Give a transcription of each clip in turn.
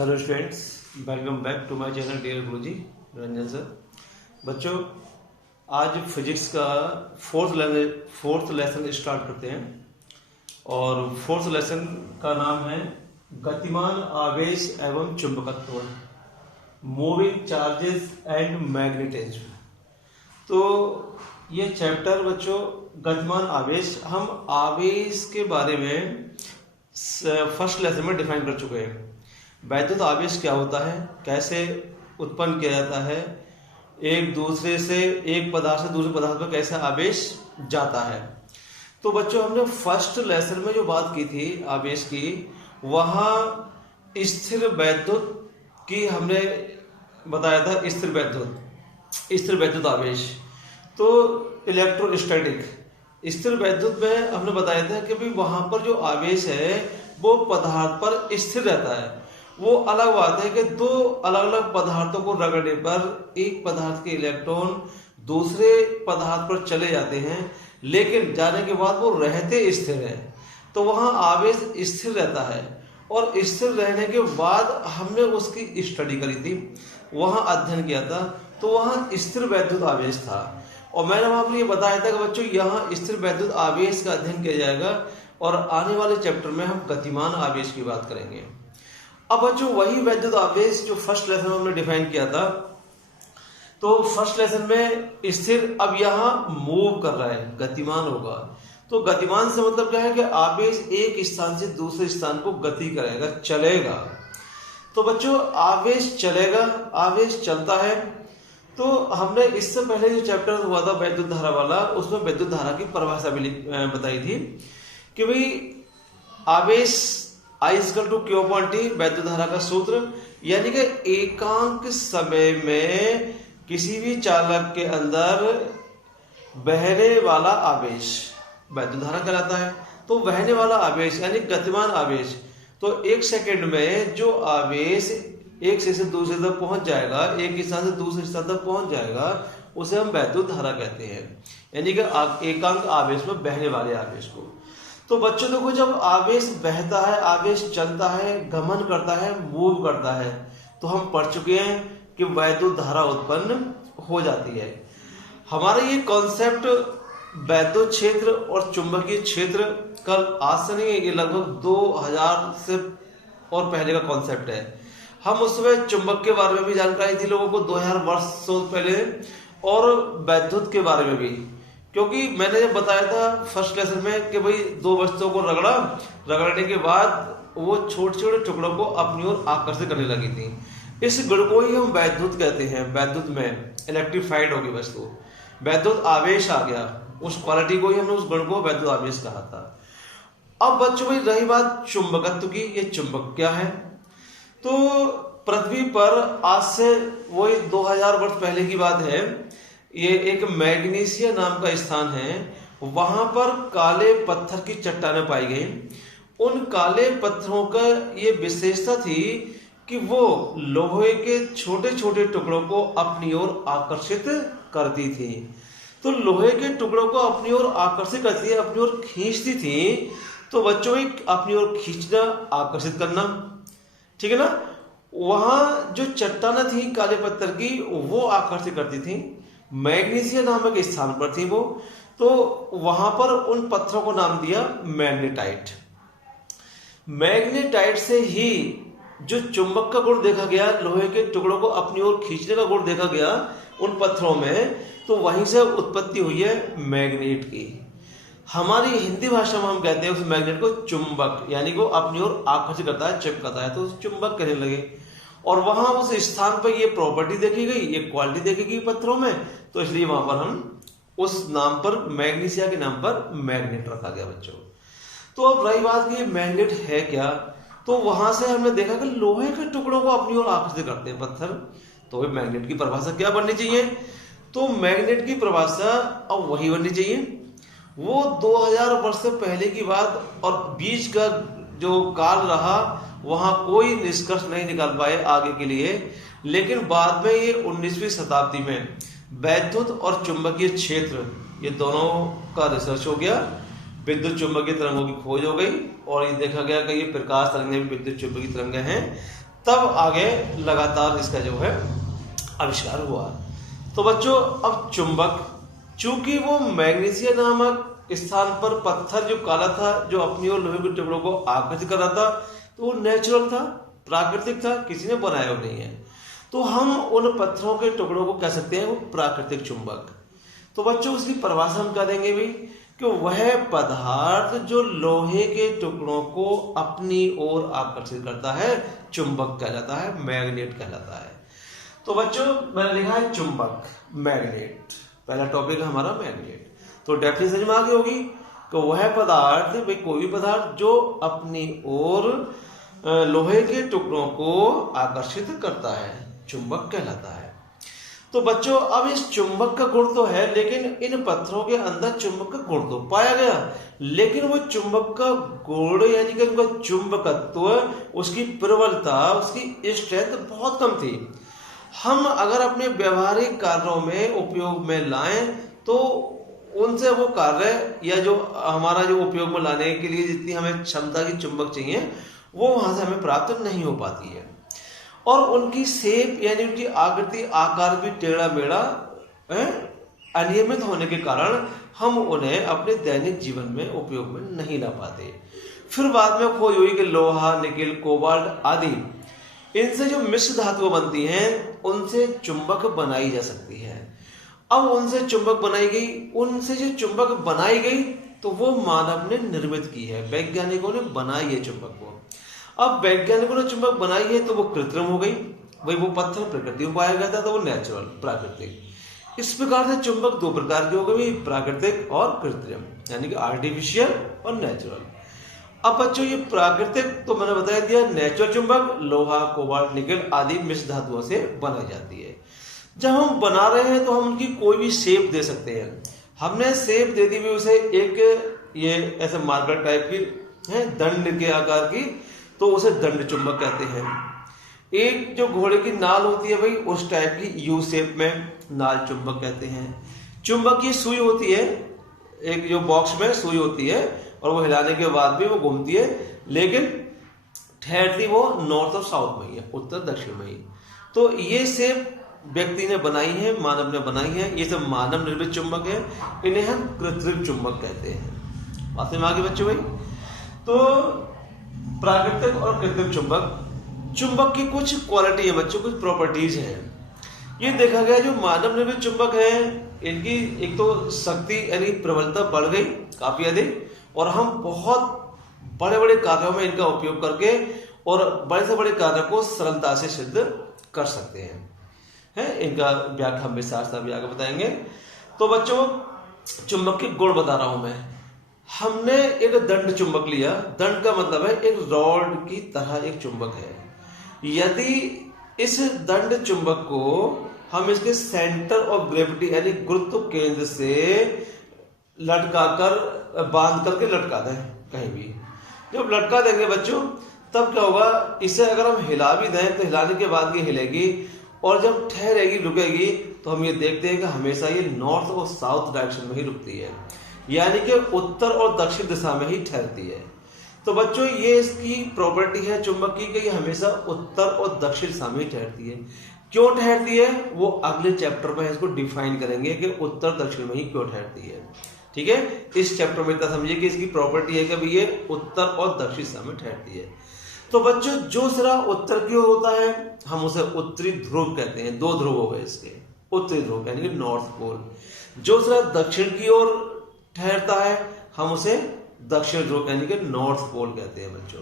Hello students, welcome back to my channel dear Guruji Ranjan sir. बच्चों, आज physics का fourth lesson start करते हैं और फोर्थ लेसन का नाम है गतिमान आवेश एवं चुंबकत्व, मूविंग चार्जेस एंड मैग्नेटिज्म। तो ये चैप्टर बच्चों गतिमान आवेश, हम आवेश के बारे में फर्स्ट लेसन में डिफाइन कर चुके हैं। वैद्युत आवेश क्या होता है, कैसे उत्पन्न किया जाता है, एक दूसरे से एक पदार्थ से दूसरे पदार्थ पर कैसे आवेश जाता है। तो बच्चों हमने फर्स्ट लेसन में जो बात की थी आवेश की, वहाँ स्थिर वैद्युत की हमने बताया था, स्थिर वैद्युत आवेश। तो इलेक्ट्रोस्टैटिक स्थिर वैद्युत में हमने बताया था कि भाई वहां पर जो आवेश है वो पदार्थ पर स्थिर रहता है। वो अलग बात है कि दो अलग अलग पदार्थों को रगड़ने पर एक पदार्थ के इलेक्ट्रॉन दूसरे पदार्थ पर चले जाते हैं, लेकिन जाने के बाद वो रहते स्थिर है, तो वहां आवेश स्थिर रहता है। और स्थिर रहने के बाद हमने उसकी स्टडी करी थी, वहां अध्ययन किया था, तो वहां स्थिर वैद्युत आवेश था। और मैंने वहां पर ये बताया था कि बच्चों यहाँ स्थिर वैद्युत आवेश का अध्ययन किया जाएगा और आने वाले चैप्टर में हम गतिमान आवेश की बात करेंगे। अब बच्चों वही वैद्युत आवेश जो फर्स्ट लेसन में हमने डिफाइन किया था, तो फर्स्ट लेसन में स्थिर अब यहाँ मूव कर रहा है, गतिमान होगा। तो गतिमान से मतलब क्या है कि आवेश एक स्थान से दूसरे स्थान को गति करेगा, चलेगा। तो बच्चों आवेश चलेगा, आवेश चलता है। तो हमने इससे पहले जो चैप्टर हुआ था वैद्युत धारा वाला, उसमें वैद्युत धारा की परिभाषा भी बताई थी कि भाई आवेश I = Q/T, वैद्युत धारा का सूत्र, यानी कि एकांक समय में किसी भी चालक के अंदर बहने वाला आवेश वैद्युत धारा कहलाता है। तो बहने वाला आवेश यानी गतिमान आवेश, तो एक सेकंड में जो आवेश एक से दूसरे तक पहुंच जाएगा, एक स्थान से दूसरे स्थान तक पहुंच जाएगा, उसे हम वैद्युत धारा कहते हैं, यानी कि एकांक आवेश में बहने वाले आवेश को। तो बच्चों देखो, जब आवेश बहता है, आवेश चलता है, गमन करता है, मूव करता है, तो हम पढ़ चुके हैं कि वैद्युत धारा उत्पन्न हो जाती है। हमारा ये कॉन्सेप्ट वैद्युत क्षेत्र और चुंबकीय क्षेत्र कल आज से नहीं है, ये लगभग 2000 से और पहले का कॉन्सेप्ट है। हम उसमें चुंबक के बारे में भी जानकारी थी लोगों को 2000 वर्षों पहले, और वैद्युत के बारे में भी, क्योंकि मैंने जब बताया था फर्स्ट लेसन में कि भाई दो वस्तुओं को रगड़ने के बाद वो छोटे छोटे टुकड़ों को अपनी ओर आकर्षित करने लगी थी। इस गुण को ही हम वैद्युत कहते हैं। वैद्युत में इलेक्ट्रीफाइड होगी वस्तु, वैद्युत आवेश आ गया, उस क्वालिटी को ही हमने उस गुण को वैद्युत आवेश कहा था। अब बच्चों भाई रही बात चुंबकत्व की, ये चुंबक क्या है। तो पृथ्वी पर आज से वही 2000 वर्ष पहले की बात है, ये एक मैग्नीशिया नाम का स्थान है, वहां पर काले पत्थर की चट्टानें पाई गई। उन काले पत्थरों का ये विशेषता थी कि वो लोहे के छोटे छोटे टुकड़ों को अपनी ओर आकर्षित करती थी। तो लोहे के टुकड़ों को अपनी ओर आकर्षित करती है, अपनी ओर खींचती थी। तो बच्चों अपनी ओर खींचना, आकर्षित करना, ठीक है ना। वहां जो चट्टानें थी काले पत्थर की, वो आकर्षित करती थी। मैग्नीशिया नामक स्थान पर थी वो, तो वहां पर उन पत्थरों को नाम दिया मैग्नेटाइट। मैग्नेटाइट से ही जो चुंबक का गुण देखा गया, लोहे के टुकड़ों को अपनी ओर खींचने का गुण देखा गया उन पत्थरों में, तो वहीं से उत्पत्ति हुई है मैग्नेट की। हमारी हिंदी भाषा में हम कहते हैं उस मैग्नेट को चुंबक, यानी कि वो अपनी ओर आकर्षित करता है, चिपकाता है, तो चुंबक कहने लगे। और वहां उस स्थान पर ये प्रॉपर्टी देखी गई, ये क्वालिटी देखी गई पत्थरों में, तो इसलिए वहां पर हम उस नाम पर, मैग्नीशिया के नाम पर मैग्नेट रखा गया बच्चों। तो अब रही बात कि मैग्नेट है क्या, तो वहां से हमने देखा कि लोहे के टुकड़ों को अपनी ओर आकर्षित करते हैं पत्थर। तो मैग्नेट की परिभाषा क्या बननी चाहिए, तो मैग्नेट की परिभाषा अब वही बननी चाहिए, वो 2000 वर्ष से पहले की बात। और बीच का जो काल रहा, वहां कोई निष्कर्ष नहीं निकाल पाए आगे के लिए, लेकिन बाद में ये 19वीं शताब्दी में वैद्युत और चुंबकीय क्षेत्र, ये दोनों का रिसर्च हो गया, विद्युत चुंबकीय तरंगों की खोज हो गई और ये देखा गया कि ये प्रकाश तरंगें भी विद्युत चुंबकीय तरंगें हैं। तब आगे लगातार इसका जो है आविष्कार हुआ। तो बच्चों अब चुंबक, चूंकि वो मैग्नीशिया नामक स्थान पर पत्थर जो काला था, जो अपनी और लोहे के टुकड़ों को आकर्षित कर रहा था, तो वो नेचुरल था, प्राकृतिक था, किसी ने बनाया नहीं है। तो हम उन पत्थरों के टुकड़ों को कह सकते हैं वो प्राकृतिक चुंबक। तो बच्चों उसकी परिभाषा हम कह देंगे भी कि वह पदार्थ जो लोहे के टुकड़ों को अपनी ओर आकर्षित करता है चुंबक कहलाता है, मैग्नेट कहलाता है। तो बच्चों मैंने लिखा है चुंबक, मैग्नेट, पहला टॉपिक है हमारा मैग्नेट। तो डेफिनेशन में आगे होगी कि वह पदार्थ, भाई कोई भी पदार्थ जो अपनी ओर लोहे के टुकड़ों को आकर्षित करता है चुंबक कहलाता है। तो बच्चों अब इस चुंबक का गुण तो है, लेकिन इन पत्थरों के अंदर चुंबक का गुण तो पाया गया, लेकिन वो चुंबक का गुण यानी कि उनका चुंबकत्व, उसकी प्रबलता, उसकी स्ट्रेंथ बहुत कम थी। हम अगर अपने व्यवहारिक कार्यों में उपयोग में लाएं तो उनसे वो कार्य या जो हमारा जो उपयोग में लाने के लिए जितनी हमें क्षमता की चुंबक चाहिए वो वहां से हमें प्राप्त नहीं हो पाती है। और उनकी शेप यानी उनकी आकृति, आकार भी टेढ़ा मेढ़ा अनियमित होने के कारण हम उन्हें अपने दैनिक जीवन में उपयोग में नहीं ला पाते। फिर बाद में खोज हुई कि लोहा, निकेल, कोबाल्ट आदि इनसे जो मिश्र धातुएं बनती हैं उनसे चुंबक बनाई जा सकती है। अब उनसे चुंबक बनाई गई, उनसे जो चुंबक बनाई गई तो वो मानव ने निर्मित की है, वैज्ञानिकों ने बनाई है चुंबक को। अब वैज्ञानिकों ने चुंबक बनाई है तो वो कृत्रिम हो गई, वही वो पत्थर प्रकृति में पाया गया था तो वो नेचुरल, प्राकृतिक। इस प्रकार से चुंबक दो प्रकार के हो गए, प्राकृतिक और कृत्रिम, यानी कि आर्टिफिशियल और नेचुरल। अब बच्चों ये प्राकृतिक तो मैंने बता दिया, नेचुरल चुंबक लोहा, कोबाल्ट, निकेल आदि मिश्र धातुओं से बनाई जाती है। जब हम बना रहे हैं तो हम उनकी कोई भी शेप दे सकते हैं। हमने शेप दे दी भी उसे एक ये ऐसे मार्कर टाइप की है, दंड के आकार की, तो उसे दंड चुंबक कहते हैं। एक जो घोड़े की नाल होती है भाई उस टाइप की यू शेप में नाल चुंबक कहते हैं। चुंबक की सुई होती है, एक जो बॉक्स में सुई होती है और वो हिलाने के बाद भी वो घूमती है, लेकिन ठहरती वो नॉर्थ और साउथ में ही है, उत्तर दक्षिण में ही। तो ये शेप व्यक्ति ने बनाई है, मानव ने बनाई है, ये सब मानव निर्मित चुंबक है, इन्हें हम कृत्रिम चुंबक कहते हैं। बात में आगे बच्चों भाई, तो प्राकृतिक और कृत्रिम चुंबक, चुंबक की कुछ क्वालिटी है बच्चों, कुछ प्रॉपर्टीज हैं। ये देखा गया जो मानव निर्मित चुंबक है इनकी एक तो शक्ति यानी प्रबलता बढ़ गई काफी अधिक, और हम बहुत बड़े बड़े कार्यों में इनका उपयोग करके और बड़े से बड़े कार्य को सरलता से सिद्ध कर सकते हैं। इनका व्याख्या हम विस्तार से अभी आगे बताएंगे। तो बच्चों चुंबक के गुण बता रहा हूं मैं। हमने एक दंड चुंबक लिया, दंड का मतलब है एक रॉड की तरह एक चुंबक है। यदि इस दंड चुंबक को हम इसके सेंटर ऑफ ग्रेविटी यानी गुरुत्व केंद्र से लटकाकर बांध करके लटका दें कहीं भी, जब लटका देंगे बच्चों तब क्या होगा, इसे अगर हम हिला भी दें तो हिलाने के बाद ये हिलेगी, और जब ठहरेगी, रुकेगी, तो हम ये देखते हैं कि हमेशा ये नॉर्थ और साउथ डायरेक्शन में ही रुकती है, यानी कि उत्तर और दक्षिण दिशा में ही ठहरती है। तो बच्चों ये इसकी प्रॉपर्टी है चुंबक की कि ये हमेशा उत्तर और दक्षिण दिशा में ही ठहरती है। क्यों ठहरती है वो अगले चैप्टर में इसको डिफाइन करेंगे कि उत्तर दक्षिण में ही क्यों ठहरती है। ठीक है, इस चैप्टर में इतना समझिए कि इसकी प्रॉपर्टी है कि ये उत्तर और दक्षिण दिशा में ठहरती है। तो बच्चों जो सिरा उत्तर की ओर होता है हम उसे उत्तरी ध्रुव कहते हैं। दो ध्रुव हो गए इसके, उत्तरी ध्रुव यानी कि नॉर्थ पोल। जो सिरा दक्षिण की ओर ठहरता है हम उसे दक्षिण ध्रुव यानी कि नॉर्थ पोल कहते हैं बच्चों।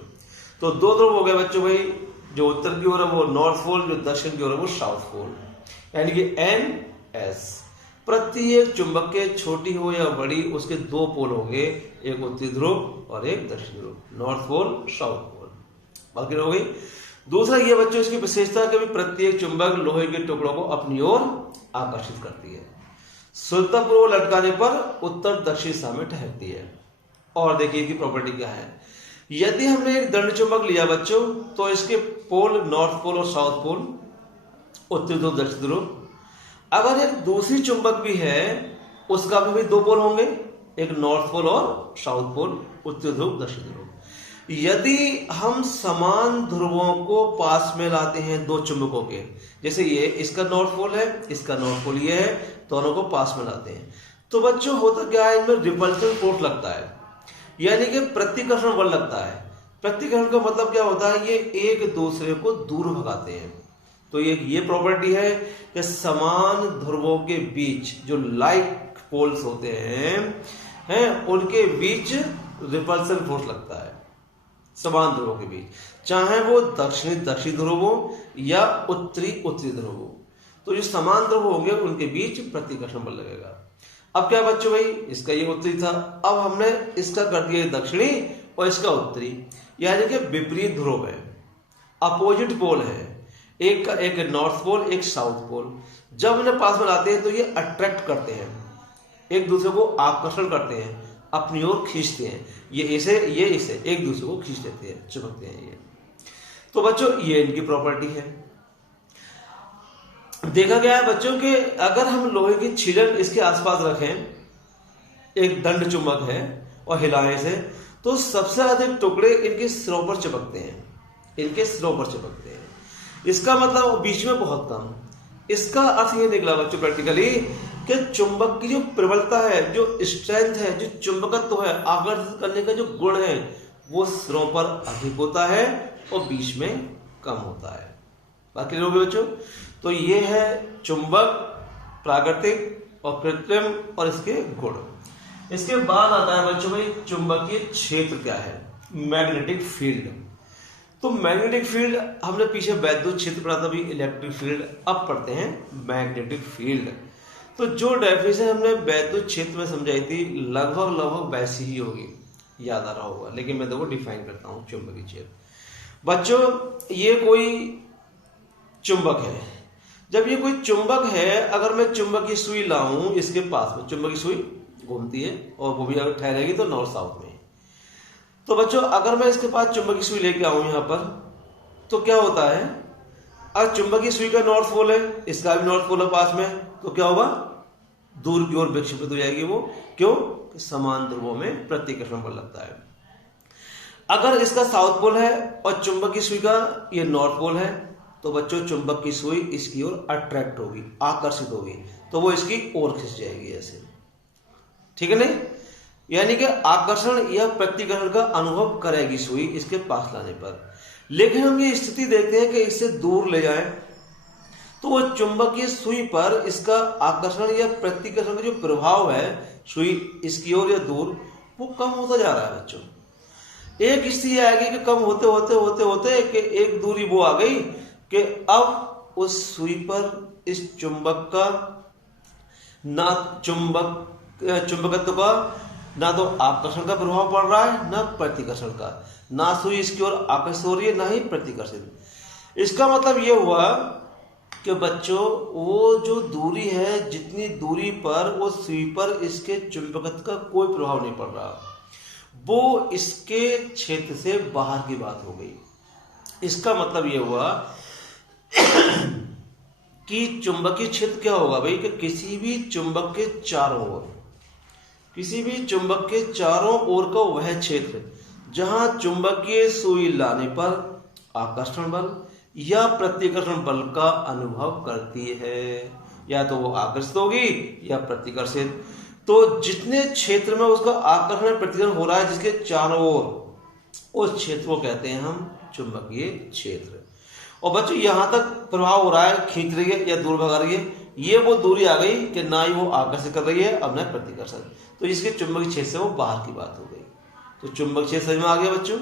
तो दो ध्रुव हो गए बच्चों भाई, जो उत्तर की ओर है वो नॉर्थ पोल, जो दक्षिण की ओर है वो साउथ पोल, यानी कि NS। प्रत्येक चुंबक के छोटी हो या बड़ी उसके दो पोल होंगे, एक उत्तरी ध्रुव और एक दक्षिण ध्रुव, नॉर्थ पोल साउथ पोल। बाकी हो गई। दूसरा ये बच्चों इसकी विशेषता कि प्रत्येक चुंबक लोहे के टुकड़ों को अपनी ओर आकर्षित करती है। सुलतापूर्व लटकाने पर उत्तर दक्षिण दिशा में ठहरती है। और देखिए इसकी प्रॉपर्टी क्या है। यदि हमने एक दंड चुंबक लिया बच्चों तो इसके पोल नॉर्थ पोल और साउथ पोल, उत्तरी ध्रुव दक्षिण ध्रुव। अगर एक दूसरी चुंबक भी है उसका भी दो पोल होंगे, एक नॉर्थ पोल और साउथ पोल, उत्तरी ध्रुव दक्षिण ध्रुव। यदि हम समान ध्रुवों को पास में लाते हैं दो चुंबकों के, जैसे ये इसका नॉर्थ पोल है, इसका नॉर्थ पोल ये है, दोनों को पास में लाते हैं, तो बच्चों होता क्या है, इनमें रिपल्सन फोर्स लगता है, यानी कि प्रतिकर्षण बल लगता है। प्रतिकर्षण का मतलब क्या होता है, ये एक दूसरे को दूर भगाते हैं। तो ये प्रॉपर्टी है कि समान ध्रुवों के बीच जो लाइक पोल्स होते हैं उनके बीच रिपल्सन फोर्स लगता है, समान ध्रुवों के बीच, चाहे वो दक्षिणी ध्रुव हो या उत्तरी ध्रुव हो। तो जो समान ध्रुव होंगे उनके बीच प्रतिकर्षण बल लगेगा। अब क्या बच्चों भाई, इसका ये उत्तरी था, अब हमने इसका कर दिया दक्षिणी और इसका उत्तरी, यानी कि विपरीत ध्रुव है, अपोजिट पोल है, एक का एक नॉर्थ पोल एक साउथ पोल। जब उन्हें पास में लाते हैं तो ये अट्रैक्ट करते हैं, एक दूसरे को आकर्षण करते हैं, अपनी ओर खींचते हैं, ये इसे एक दूसरे को खींच लेते हैं, चिपकते हैं ये। तो बच्चों ये इनकी प्रॉपर्टी है। देखा गया है बच्चों कि अगर हम लोहे की छीलन इसके आसपास रखें, एक दंड चुंबक है, और हिलाएं इसे, तो सबसे अधिक टुकड़े इनके सिरों पर चिपकते हैं, इनके सिरों पर चिपकते हैं। इसका मतलब बीच में बहुत कम। इसका अर्थ ये निकला बच्चों प्रैक्टिकली कि चुंबक की जो प्रबलता है, जो स्ट्रेंथ है, जो चुंबकत्व है, आकर्षित करने का जो गुण है, वो सिरों पर अधिक होता है और बीच में कम होता है। बाकी लोग बच्चों, तो ये है चुंबक, प्राकृतिक और कृत्रिम और इसके गुण। इसके बाद आता है बच्चों भाई चुंबकीय क्षेत्र क्या है, मैग्नेटिक फील्ड। तो मैग्नेटिक फील्ड हमने पीछे वैद्युत क्षेत्र पढ़ा था, अभी इलेक्ट्रिक फील्ड, अब पढ़ते हैं मैग्नेटिक फील्ड। तो जो डेफिनेशन हमने वैद्युत क्षेत्र में समझाई थी लगभग वैसी ही होगी, याद आ रहा होगा, लेकिन मैं देखो डिफाइन करता हूं चुंबकीय क्षेत्र। बच्चों ये कोई चुंबक है, जब ये कोई चुंबक है, अगर मैं चुंबकीय सुई लाऊं इसके पास में, चुंबकीय सुई घूमती है और वो भी अगर ठहरेगी तो नॉर्थ साउथ में। तो बच्चों अगर मैं इसके पास चुंबकीय सुई लेके आऊं यहां पर, तो क्या होता है, अगर चुंबकीय सुई का नॉर्थ पोल है, इसका भी नॉर्थ पोल है पास में, तो क्या होगा, दूर की ओर विक्षेपित हो जाएगी वो। क्यों, समान ध्रुवों में प्रतिकर्षण बल लगता है। अगर इसका साउथ पोल है और चुंबकीय सुई का ये नॉर्थ पोल है, तो बच्चों चुंबक की सुई इसकी ओर अट्रैक्ट होगी, आकर्षित होगी, तो वो इसकी ओर खिंच जाएगी ऐसे, ठीक है नहीं, यानी कि आकर्षण या प्रतिकर्षण का अनुभव करेगी सुई इसके पास लाने पर। लेकिन हम ये स्थिति देखते हैं कि इससे दूर ले जाएं, तो वो चुंबकीय सुई पर इसका आकर्षण या प्रतिकर्षण का जो प्रभाव है सुई इसकी ओर या दूर, वो कम होता जा रहा है बच्चों। एक स्थिति आएगी कि कम होते होते होते होते कि एक दूरी वो आ गई कि अब उस सुई पर इस चुंबक का ना चुंबकत्व का ना तो आकर्षण का प्रभाव पड़ रहा है, ना प्रतिकर्षण का, ना सुई इसकी ओर आकर्षित हो रही है, ना ही प्रतिकर्षित। इसका मतलब ये हुआ कि बच्चों वो जो दूरी है, जितनी दूरी पर वो सुई पर इसके चुंबकत्व का कोई प्रभाव नहीं पड़ रहा, वो इसके क्षेत्र से बाहर की बात हो गई। इसका मतलब ये हुआ कि चुंबकीय क्षेत्र क्या होगा भाई, कि किसी भी चुंबक के चारों ओर, किसी भी चुंबक के चारों ओर का वह क्षेत्र जहां चुंबकीय सुई लाने पर आकर्षण बल या प्रतिकर्षण बल का अनुभव करती है, या तो वो आकर्षित होगी या प्रतिकर्षित। तो जितने क्षेत्र में उसका आकर्षण प्रतिकर्षण हो रहा है जिसके चारों ओर, उस क्षेत्र को कहते हैं हम चुंबकीय क्षेत्र। और बच्चों यहां तक प्रभाव हो रहा है, खींच रही है या दूर भगा रही है, ये वो दूरी आ गई कि ना ही वो आकर्षित कर रही है अब ना प्रतिकर्षण, तो इसके चुंबकीय क्षेत्र से वो बाहर की बात हो गई। तो चुंबकीय क्षेत्र समझ में आ गया बच्चों।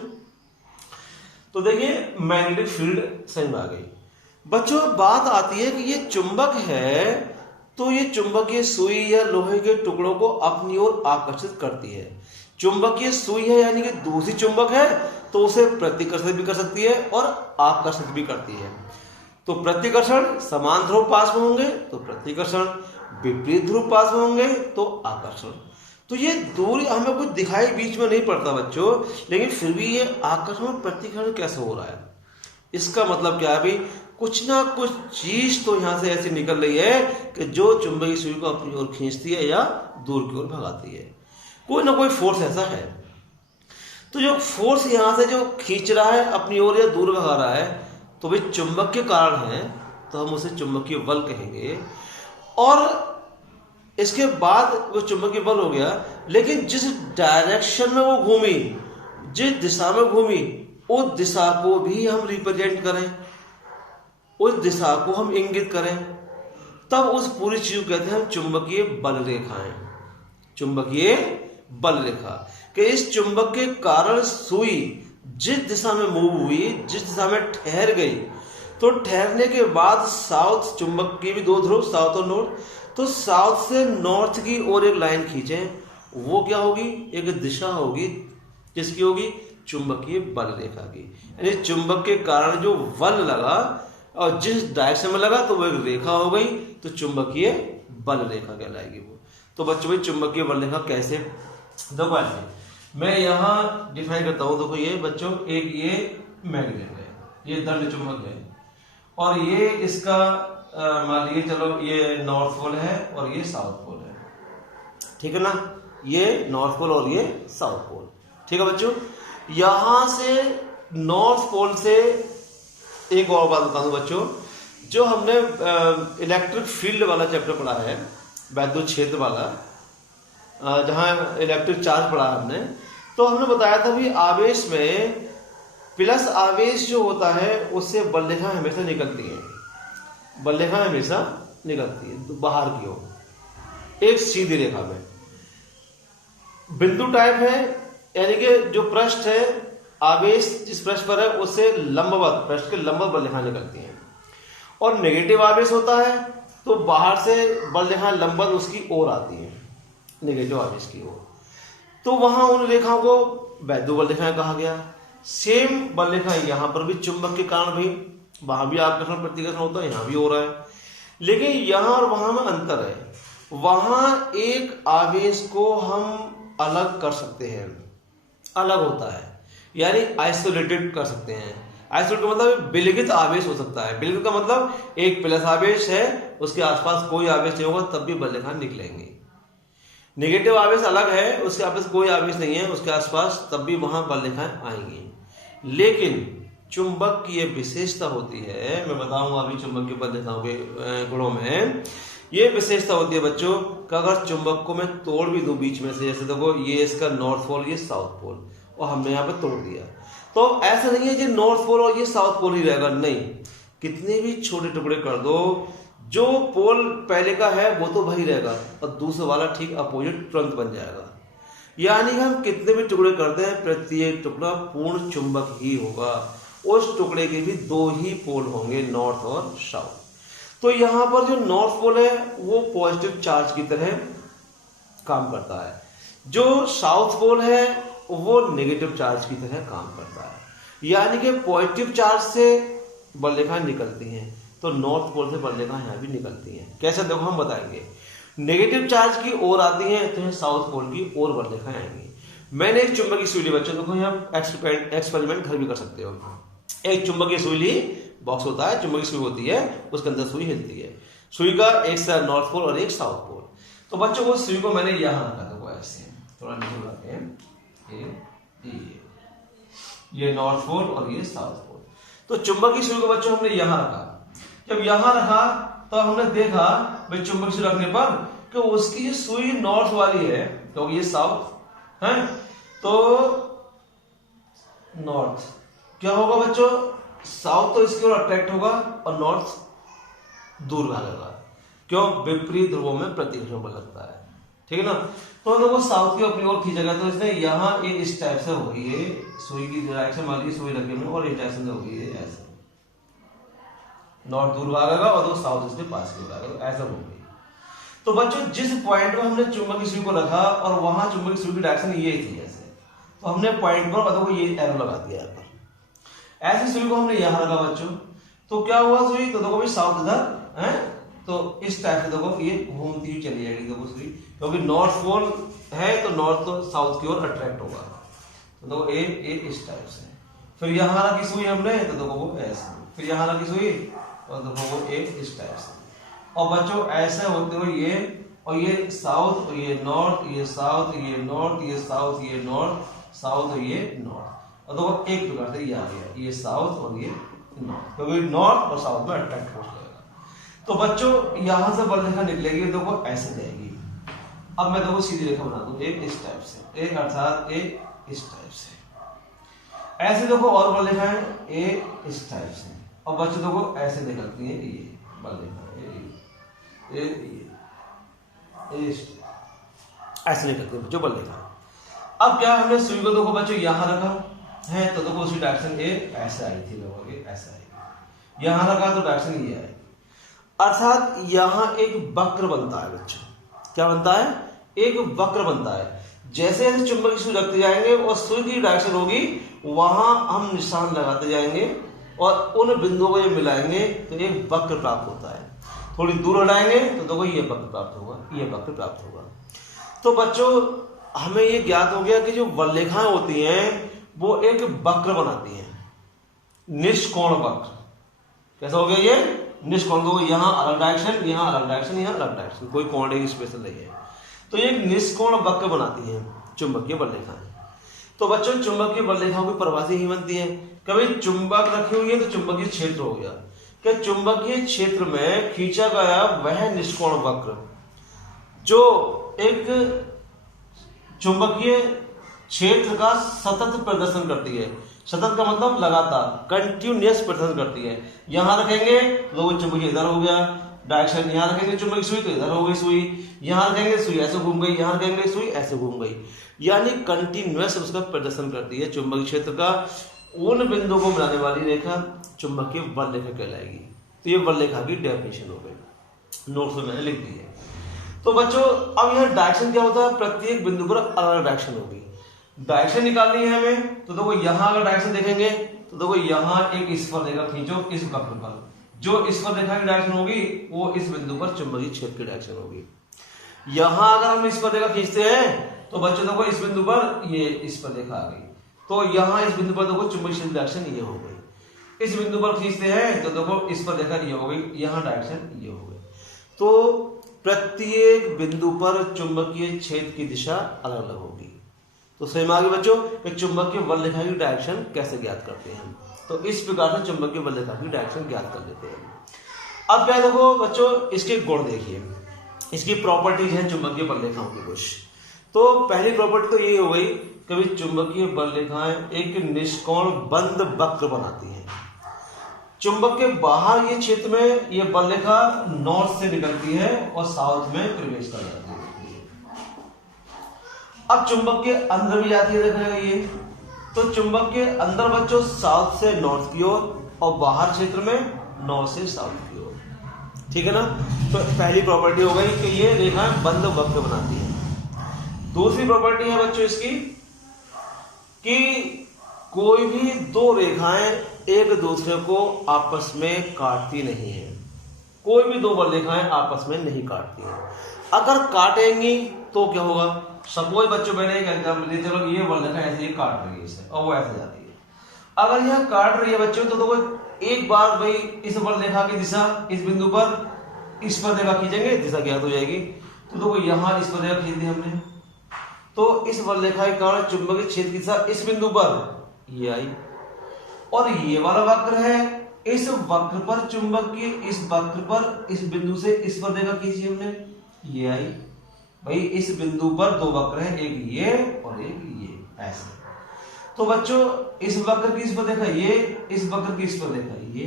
तो देखिए मैग्नेटिक फील्ड समझ में आ गई। बच्चों बात आती है कि ये चुंबक है, तो ये चुंबकीय सुई या लोहे के टुकड़ों को अपनी ओर आकर्षित करती है। चुंबकीय सुई है यानी कि दूसरी चुंबक है, तो उसे प्रतिकर्षित भी कर सकती है और आकर्षित भी करती है। तो प्रतिकर्षण समान ध्रुव पास में होंगे तो प्रतिकर्षण, विपरीत ध्रुव पास में होंगे तो आकर्षण। तो ये दूरी हमें कुछ दिखाई बीच में नहीं पड़ता बच्चों, लेकिन फिर भी ये आकर्षण और प्रतिकर्षण कैसे हो रहा है, इसका मतलब क्या है भाई, कुछ ना कुछ चीज तो यहां से ऐसी निकल रही है कि जो चुंबकीय सुई को अपनी ओर खींचती है या दूर की ओर भगाती है, कोई ना कोई फोर्स ऐसा है। तो जो फोर्स यहाँ से जो खींच रहा है अपनी ओर या दूर भगा रहा है, तो भाई चुंबक के कारण है, तो हम उसे चुंबकीय बल कहेंगे। और इसके बाद वो चुंबकीय बल हो गया, लेकिन जिस डायरेक्शन में वो घूमी, जिस दिशा में घूमी, उस दिशा को भी हम रिप्रेजेंट करें, उस दिशा को हम इंगित करें, तब उस पूरी चीज को कहते हैं हम चुंबकीय बल रेखाएं। चुंबकीय बल रेखा कि इस चुंबक के कारण सुई जिस दिशा में मूव हुई, जिस दिशा में ठहर गई, तो ठहरने के बाद साउथ, चुंबक की भी दो ध्रुव साउथ और नॉर्थ, तो साउथ से नॉर्थ की ओर एक लाइन खींचें, वो क्या होगी, एक दिशा होगी, किसकी होगी, चुंबकीय बल रेखा की। यानी चुंबक के कारण जो बल लगा और जिस डायरेक्शन में लगा, तो वो एक रेखा हो गई, तो चुंबकीय बल रेखा कहलाएगी वो। तो बच्चों भाई चुंबकीय बल रेखा कैसे, देखो ऐसे मैं यहाँ डिफाइन करता हूँ। देखो ये बच्चों, एक ये मैग्नेट है, ये दंड चुंबक है, और ये इसका मान लीजिए चलो ये नॉर्थ पोल है और ये साउथ पोल है, ठीक है ना, ये नॉर्थ पोल और ये साउथ पोल, ठीक है बच्चों। यहां से नॉर्थ पोल से एक और बात बता दूं बच्चों, जो हमने इलेक्ट्रिक फील्ड वाला चैप्टर पढ़ा है, वैद्युत क्षेत्र वाला, जहां इलेक्ट्रिक चार्ज पढ़ा हमने, तो हमने बताया था भी आवेश में प्लस आवेश जो होता है उससे बल रेखा हमेशा निकलती है, बल रेखा हमेशा निकलती है बाहर की ओर एक सीधी रेखा में। बिंदु टाइप है, यानी कि जो पृष्ठ है, आवेश जिस पृष्ठ पर है उससे लंबवत, पृष्ठ के लंबवत बल रेखा निकलती है। और नेगेटिव आवेश होता है तो बाहर से बल रेखा लंबवत उसकी ओर आती है, नेगेटिव आवेश की ओर, तो वहां उन रेखाओं को वैद्युत बल रेखाएं कहा गया। सेम बल रेखा यहां पर भी चुंबक के कारण भी, वहां भी आकर्षण प्रतिकर्षण होता है, यहां भी हो रहा है, लेकिन यहां और वहां में अंतर है। वहां एक आवेश को हम अलग कर सकते हैं, अलग होता है, यानी आइसोलेटेड कर सकते हैं। आइसोलेटेड का मतलब विलगित आवेश हो सकता है। विलगित का मतलब एक प्लस आवेश है, उसके आसपास कोई आवेश नहीं होगा, तब भी बल रेखा निकलेंगे। नेगेटिव आवेश अलग है, उसके आसपास कोई आवेश नहीं है, उसके आसपास तब भी वहां बल रेखाएं आएंगी। लेकिन चुंबक की यह विशेषता होती है, मैं बताऊंगा अभी चुंबक की बल रेखाओं के गुणों में ये विशेषता होती है बच्चों कि अगर चुंबक को मैं तोड़ भी दूं बीच में से, जैसे देखो ये इसका नॉर्थ पोल, ये साउथ पोल, और हमने यहाँ पे तोड़ दिया, तो ऐसा नहीं है कि नॉर्थ पोल और ये साउथ पोल ही रहेगा, नहीं, कितने भी छोटे टुकड़े कर दो, जो पोल पहले का है वो तो वही रहेगा और दूसरा वाला ठीक अपोजिट तुरंत बन जाएगा। यानी हम कितने भी टुकड़े करते हैं, प्रत्येक टुकड़ा पूर्ण चुंबक ही होगा, उस टुकड़े के भी दो ही पोल होंगे, नॉर्थ और साउथ। तो यहां पर जो नॉर्थ पोल है वो पॉजिटिव चार्ज की तरह काम करता है, जो साउथ पोल है वो नेगेटिव चार्ज की तरह काम करता है। यानी कि पॉजिटिव चार्ज से बल रेखाएं निकलती हैं, तो नॉर्थ पोल से बल रेखाएं यहाँ भी निकलती हैं। कैसे, देखो हम बताएंगे। नेगेटिव चार्ज की ओर आती हैं तो साउथ पोल की ओर बल रेखाएं आएंगी। मैंने एक चुंबकीय सुई ली बच्चों, देखो यहाँ एक्सपेरिमेंट घर भी कर सकते हो। एक चुंबकीय सुई ली, बॉक्स होता है, चुंबकीय सुई होती है, उसके अंदर सुई हिलती है, सुई का एक साइड नॉर्थ पोल और एक साउथ पोल। तो बच्चों वो सुई को मैंने यहाँ रखा, देखो ऐसे थोड़ा नीचे लाते हैं, ये नॉर्थ पोल और ये साउथ पोल। तो चुंबकीय सुई को बच्चों हमने यहाँ रखा। जब यहाँ रखा तो हमने देखा भाई चुंबकीय सुई रखने पर कि उसकी सुई नॉर्थ वाली है, तो ये साउथ है, तो नॉर्थ क्या होगा बच्चों, साउथ तो इसकी ओर अट्रैक्ट होगा और नॉर्थ दूर भागेगा। क्यों, विपरीत ध्रुवों में प्रतिकर्षण बल लगता है, ठीक है ना। तो हम लोग को साउथ की अपनी ओर खींचेगा, तो इसने यहाँ ये इस टाइप से होगी, ये सुई की डायरेक्शन वाली सुई लगे में और इस डायरेक्शन से होगी, ये ऐसे नॉर्थ दूर भागेगा और तो साउथ इसके पास की ओर आएगा, ऐसा होगी। तो बच्चों जिस पॉइंट पर हमने चुंबकीय सुई को रखा और वहां चुंबकीय सुई की डायरेक्शन ये थी ऐसे, तो हमने पॉइंट पर देखो ये एरो लगा दिया यहाँ पर, ऐसी सुई को हमने यहाँ रखा बच्चों, तो क्या हुआ सुई, तो देखो भाई साउथ इधर है, तो इस टाइप से देखो ये घूमती हुई चली जाएगी, देखो सुई, क्योंकि नॉर्थ पोल है तो नॉर्थ तो साउथ की ओर अट्रैक्ट होगा, तो देखो ए इस टाइप से। फिर यहाँ रखी सुई हमने, तो देखो वो ऐसे, फिर यहाँ रखी सुई और देखो वो ए इस टाइप से, और बच्चों ऐसे होते हुए ये, और ये साउथ और ये नॉर्थ, ये साउथ, ये नॉर्थ, ये साउथ, ये नॉर्थ, साउथ और ये नॉर्थ, और देखो एक प्रकार से ये आ गया, ये साउथ और ये नॉर्थ, क्योंकि नॉर्थ और साउथ में अट्रैक्ट हो जाएगा। तो बच्चों यहां से बल रेखा निकलेगी, देखो ऐसे जाएगी। अब मैं देखो सीधी रेखा बना दूं, एक इस टाइप से, एक अर्थात एक इस टाइप से, ऐसे देखो और बल रेखा है, एक इस टाइप से, और बच्चों देखो ऐसे निकलती है ये बल रेखा, ऐसे निकलती है बच्चों बल रेखा। अब क्या हमने सुई को देखो बच्चों यहां रखा है, तो देखो उसकी डायरेक्शन ये ऐसे आई थी, देखो ये ऐसे आएगी, यहां रखा तो डायरेक्शन ये आएगी, अर्थात यहां एक वक्र बनता है बच्चों। क्या बनता है? एक वक्र बनता है। जैसे जैसे चुंबक की सुई रखते जाएंगे और सुई की डायरेक्शन होगी, वहां हम निशान लगाते जाएंगे और उन बिंदुओं को ये मिलाएंगे तो एक वक्र प्राप्त होता है। थोड़ी दूर हटाएंगे तो देखो ये वक्र प्राप्त होगा, ये वक्र प्राप्त होगा। तो बच्चों हमें ये ज्ञात हो गया कि जो बल रेखाएं होती हैं वो एक वक्र बनाती हैं, निष्कोण वक्र। कैसा हो गया ये? निष्कोण, को यहाँ अलग डायरेक्शन, यहाँ अलग डायरेक्शन, यहाँ अलग डायरेक्शन, कोई कोण एक स्पेशल नहीं है। तो ये निष्कोण वक्र बनाती है चुंबकीय बल रेखाएं। तो बच्चों चुंबकीय बल रेखाओं की परिभाषा ही बनती है। कभी चुंबक रखी हुई है तो चुंबकीय क्षेत्र हो गया, क्या चुंबकीय क्षेत्र में खींचा गया वह निष्कोण वक्र जो एक चुंबकीय क्षेत्र का सतत प्रदर्शन करती है। सतत का मतलब लगातार, कंटिन्यूअस प्रदर्शन करती है। यहां रखेंगे तो चुंबकीय इधर हो गया डायरेक्शन, यहां रखेंगे चुंबकीय सुई तो इधर हो गई सुई, यहां रखेंगे सुई ऐसे घूम गई, यहां रखेंगे सुई ऐसे घूम गई, यानी कंटिन्यूअस उसका प्रदर्शन करती है चुंबकीय क्षेत्र का। उन बिंदुओं को मिलाने वाली रेखा चुंबकीय बल रेखा कहलाएगी। तो ये बल रेखा की डेफिनेशन हो गई, नोट्स में मैंने लिख दी है। तो बच्चों अब यह डायरेक्शन क्या होता है? प्रत्येक बिंदु पर अलग अलग डायरेक्शन होगी। डायरेक्शन निकालनी है हमें, तो देखो यहां अगर डायरेक्शन देखेंगे तो देखो यहां एक स्पर्श रेखा खींचो इस वक्र पर, जो स्पर्श रेखा की डायरेक्शन होगी वो इस बिंदु पर चुंबकीय क्षेत्र की डायरेक्शन होगी। यहां अगर हम स्पर्श रेखा खींचते हैं तो बच्चों देखो इस बिंदु पर ये स्पर्श रेखा आ गई, तो यहां इस बिंदु पर देखो चुंबकीय क्षेत्र की डायरेक्शन ये हो गई। इस बिंदु पर खींचते हैं तो देखो स्पर्श रेखा ये हो गई, यहां डायरेक्शन ये हो गई। तो प्रत्येक बिंदु पर चुंबकीय क्षेत्र की दिशा अलग अलग होगी। तो सही आगे बच्चों कि चुंबकीय बल रेखा की डायरेक्शन कैसे ज्ञात करते हैं? तो इस प्रकार से चुंबकीय बल रेखा की डायरेक्शन ज्ञात कर लेते हैं। अब क्या देखो बच्चों इसके गुण देखिए, इसकी प्रॉपर्टीज हैं चुंबकीय बल रेखाओं की कुछ। तो पहली प्रॉपर्टी तो ये हो गई कि चुंबकीय बल रेखाएं एक निष्कोण बंद वक्र बनाती हैं। चुंबक के बाहर ये क्षेत्र में ये बल रेखा नॉर्थ से निकलती है और साउथ में प्रवेश कर जाती है। अब चुंबक के अंदर भी जाती है देखा ये, तो चुंबक के अंदर बच्चों साउथ से नॉर्थ की ओर और बाहर क्षेत्र में नॉर्थ से साउथ की ओर, ठीक है ना। तो पहली प्रॉपर्टी हो गई कि ये रेखाएं बंद वक्र बनाती है। दूसरी प्रॉपर्टी है बच्चों इसकी कि कोई भी दो रेखाएं एक दूसरे को आपस में काटती नहीं है। कोई भी दो बल रेखाएं आपस में नहीं काटती हैं। अगर काटेंगी तो क्या होगा? सपोज बच्चों मैंने एक एग्जाम्पल दिया, चलो ये बल रेखा ऐसे ये काट रही है इसे और वो ऐसे जाती है। अगर यह काट रही है बच्चों तो देखो एक बार भाई इस बल रेखा की दिशा इस बिंदु पर इस पर रेखा खींचेंगे, दिशा ज्ञात हो जाएगी। तो देखो यहां इस पर रेखा खींच दी हमने, तो इस बल रेखा के कारण चुंबकीय क्षेत्र की दिशा इस बिंदु पर ये आई, और ये वाला वक्र है, इस वक्र पर चुंबकीय इस वक्र पर इस बिंदु से इस पर रेखा खींची हमने, ये आई। भाई इस बिंदु पर दो वक्र हैं, एक ये और एक ये, ऐसे। तो बच्चों इस वक्र की इस पर देखा ये, इस वक्र की इस पर देखा ये,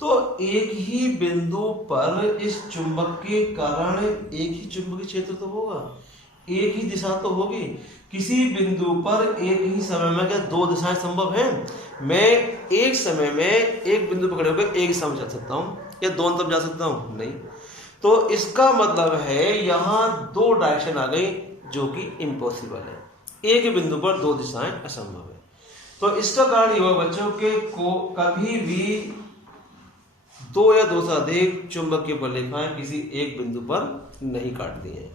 तो एक ही बिंदु पर इस चुंबक के कारण एक ही चुंबकीय क्षेत्र तो होगा, एक ही दिशा तो होगी। किसी बिंदु पर एक ही समय में क्या दो दिशाएं संभव हैं? मैं एक समय में एक बिंदु पकड़े हुए एक दिशा में जा सकता हूं या दोनों तरफ जा सकता हूं? नहीं। तो इसका मतलब है यहां दो डायरेक्शन आ गई जो कि इम्पॉसिबल है, एक बिंदु पर दो दिशाएं असंभव है। तो इसका कारण ये हुआ बच्चों के को कभी भी दो या दो से अधिक चुंबकीय बल रेखाएं किसी एक बिंदु पर नहीं काटती हैं।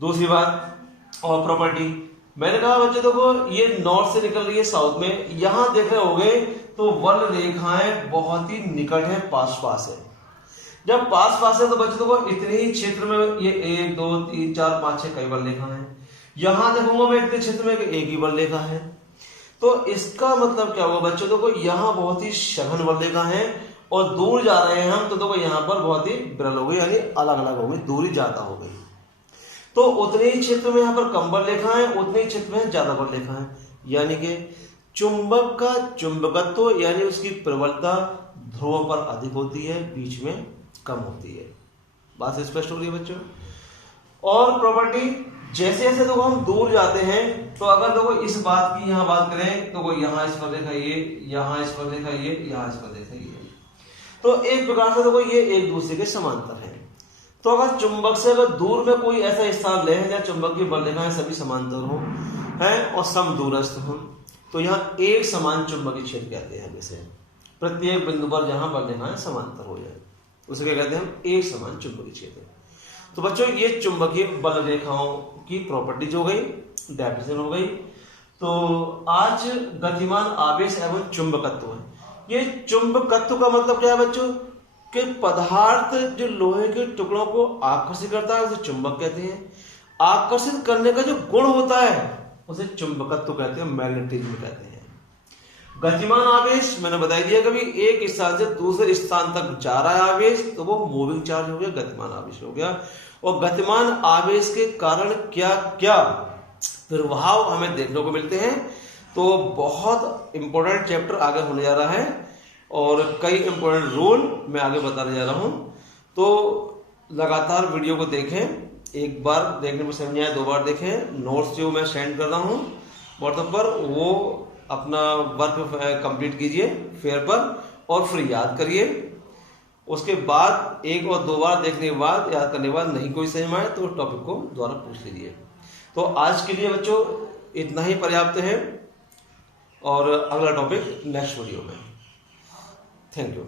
दूसरी बात और प्रॉपर्टी मैंने कहा बच्चों देखो ये नॉर्थ से निकल रही है साउथ में, यहां देख रहे होंगे तो बल रेखाएं बहुत ही निकट है, पास पास है। जब पास पास है तो बच्चों देखो इतने ही क्षेत्र में ये 1 2 3 4 5 6 कई बल रेखा है, यहां देखूंगा मैं इतने क्षेत्र में एक ही बल रेखा है, तो इसका मतलब क्या होगा बच्चों, देखो यहाँ बहुत ही सघन बल रेखा है और दूर जा रहे हैं हम, तो देखो यहाँ पर बहुत ही विरल हो गई, यानी अलग अलग हो गई, दूरी ज्यादा हो गई। तो उतने ही क्षेत्र में यहाँ पर कम बल रेखा है, उतने ही क्षेत्र में ज्यादा बल रेखा है, यानी कि चुंबक का चुंबकत्व यानी उसकी प्रबलता ध्रुवों पर अधिक होती है, बीच में कम होती है। बात स्पष्ट हो रही है बच्चों। और प्रॉपर्टी जैसे जैसे देखो हम दूर जाते हैं, तो अगर देखो इस बात की यहाँ बात करें तो यहाँ इस पर देखा ये, यहाँ इस पर देखा ये, यहाँ इस पर देखा ये, तो एक प्रकार से देखो ये एक दूसरे के समांतर है। तो अगर चुंबक से अगर दूर में कोई ऐसा स्थान ले जहाँ चुंबक की बल रेखाएं सभी समांतर हो हैं और सम दूरस्थ हो, तो यहाँ एक समान चुंबकीय क्षेत्र कहते हैं। जैसे प्रत्येक बिंदु पर जहां बल रेखाएं समांतर हो जाए उसे क्या कहते हैं हम, एक समान चुंबकीय क्षेत्र। तो बच्चों ये चुंबकीय बल रेखाओं की प्रॉपर्टीज हो गई, डेफिनेशन हो गई। तो आज गतिमान आवेश एवं चुंबकत्व है। ये चुंबकत्व का मतलब क्या है बच्चों, कि पदार्थ जो लोहे के टुकड़ों को आकर्षित करता है उसे चुंबक कहते हैं, आकर्षित करने का जो गुण होता है उसे चुंबकत्व कहते हैं, मैग्नेटिज्म कहते हैं। गतिमान आवेश मैंने बता दिया, कभी एक स्थान से दूसरे स्थान तक जा रहा है आवेश तो वो मूविंग चार्ज हो गया, गतिमान आवेश हो गया। और गतिमान आवेश के कारण क्या क्या प्रभाव हमें देखने को मिलते हैं, तो बहुत इंपॉर्टेंट चैप्टर आगे होने जा रहा है और कई इंपॉर्टेंट रूल मैं आगे बताने जा रहा हूं। तो लगातार वीडियो को देखें, एक बार देखने में समझ आए 2 बार देखें। नोट्स जो मैं सेंड कर रहा हूं व्हाट्सएप पर, वो अपना वर्क कंप्लीट कीजिए फेयर पर और फिर याद करिए। उसके बाद 1 और 2 बार देखने के बाद, याद करने के बाद नहीं कोई समझ में आए तो टॉपिक को दोबारा पूछ लीजिए। तो आज के लिए बच्चों इतना ही पर्याप्त है और अगला टॉपिक नेक्स्ट वीडियो में। Thank you.